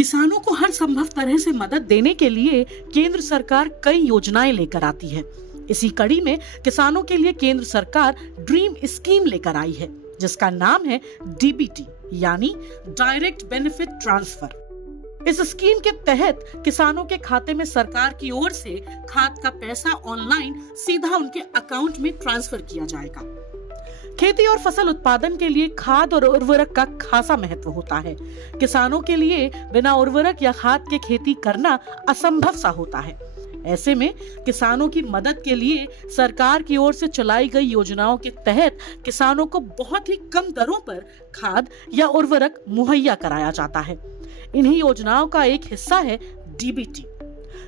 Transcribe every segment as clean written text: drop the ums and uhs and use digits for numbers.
किसानों को हर संभव तरह से मदद देने के लिए केंद्र सरकार कई योजनाएं लेकर आती है। इसी कड़ी में किसानों के लिए केंद्र सरकार ड्रीम स्कीम लेकर आई है, जिसका नाम है डीबीटी यानी डायरेक्ट बेनिफिट ट्रांसफर। इस स्कीम के तहत किसानों के खाते में सरकार की ओर से खाद का पैसा ऑनलाइन सीधा उनके अकाउंट में ट्रांसफर किया जाएगा। खेती और फसल उत्पादन के लिए खाद और उर्वरक का खासा महत्व होता है। किसानों के लिए बिना उर्वरक या खाद के खेती करना असंभव सा होता है। ऐसे में किसानों की मदद के लिए सरकार की ओर से चलाई गई योजनाओं के तहत किसानों को बहुत ही कम दरों पर खाद या उर्वरक मुहैया कराया जाता है। इन्हीं योजनाओं का एक हिस्सा है डीबीटी।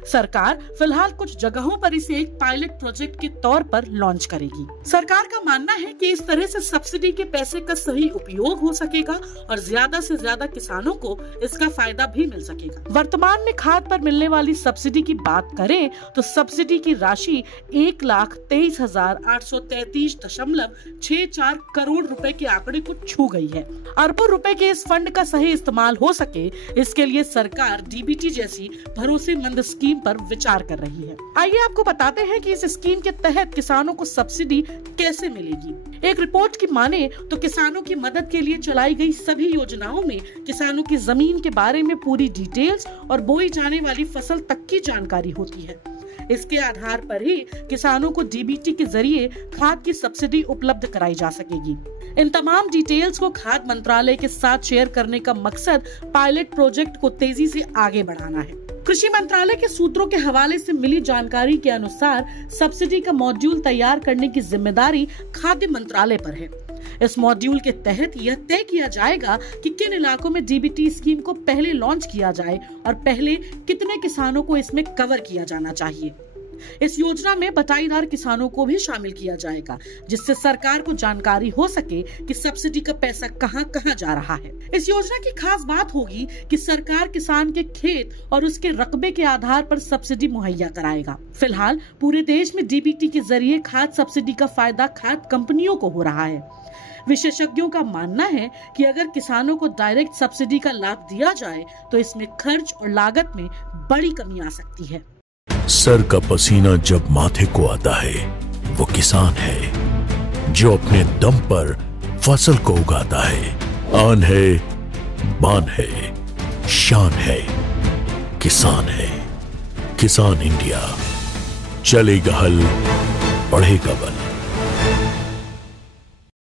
सरकार फिलहाल कुछ जगहों पर इसे एक पायलट प्रोजेक्ट के तौर पर लॉन्च करेगी। सरकार का मानना है कि इस तरह से सब्सिडी के पैसे का सही उपयोग हो सकेगा और ज्यादा से ज्यादा किसानों को इसका फायदा भी मिल सकेगा। वर्तमान में खाद पर मिलने वाली सब्सिडी की बात करें तो सब्सिडी की राशि 1,23,833.64 करोड़ रुपए के आंकड़े को छू गई है। अरबों रुपए के इस फंड का सही इस्तेमाल हो सके, इसके लिए सरकार डीबीटी जैसी भरोसेमंद स्कीम पर विचार कर रही है। आइए आपको बताते हैं कि इस स्कीम के तहत किसानों को सब्सिडी कैसे मिलेगी। एक रिपोर्ट की माने तो किसानों की मदद के लिए चलाई गई सभी योजनाओं में किसानों की जमीन के बारे में पूरी डिटेल्स और बोई जाने वाली फसल तक की जानकारी होती है। इसके आधार पर ही किसानों को डीबीटी के जरिए खाद की सब्सिडी उपलब्ध कराई जा सकेगी। इन तमाम डिटेल्स को खाद्य मंत्रालय के साथ शेयर करने का मकसद पायलट प्रोजेक्ट को तेजी से आगे बढ़ाना है। कृषि मंत्रालय के सूत्रों के हवाले से मिली जानकारी के अनुसार सब्सिडी का मॉड्यूल तैयार करने की जिम्मेदारी खाद्य मंत्रालय पर है। इस मॉड्यूल के तहत यह तय किया जाएगा कि किन इलाकों में डीबीटी स्कीम को पहले लॉन्च किया जाए और पहले कितने किसानों को इसमें कवर किया जाना चाहिए। इस योजना में बटाईदार किसानों को भी शामिल किया जाएगा, जिससे सरकार को जानकारी हो सके कि सब्सिडी का पैसा कहां कहां जा रहा है। इस योजना की खास बात होगी कि सरकार किसान के खेत और उसके रकबे के आधार पर सब्सिडी मुहैया कराएगा। फिलहाल पूरे देश में डीबीटी के जरिए खाद सब्सिडी का फायदा खाद कंपनियों को हो रहा है। विशेषज्ञों का मानना है कि अगर किसानों को डायरेक्ट सब्सिडी का लाभ दिया जाए तो इसमें खर्च और लागत में बड़ी कमी आ सकती है। सर का पसीना जब माथे को आता है वो किसान है जो अपने दम पर फसल को उगाता है। आन है, बान है, शान है, किसान है। किसान इंडिया, चलेगा हल, बढ़ेगा बल।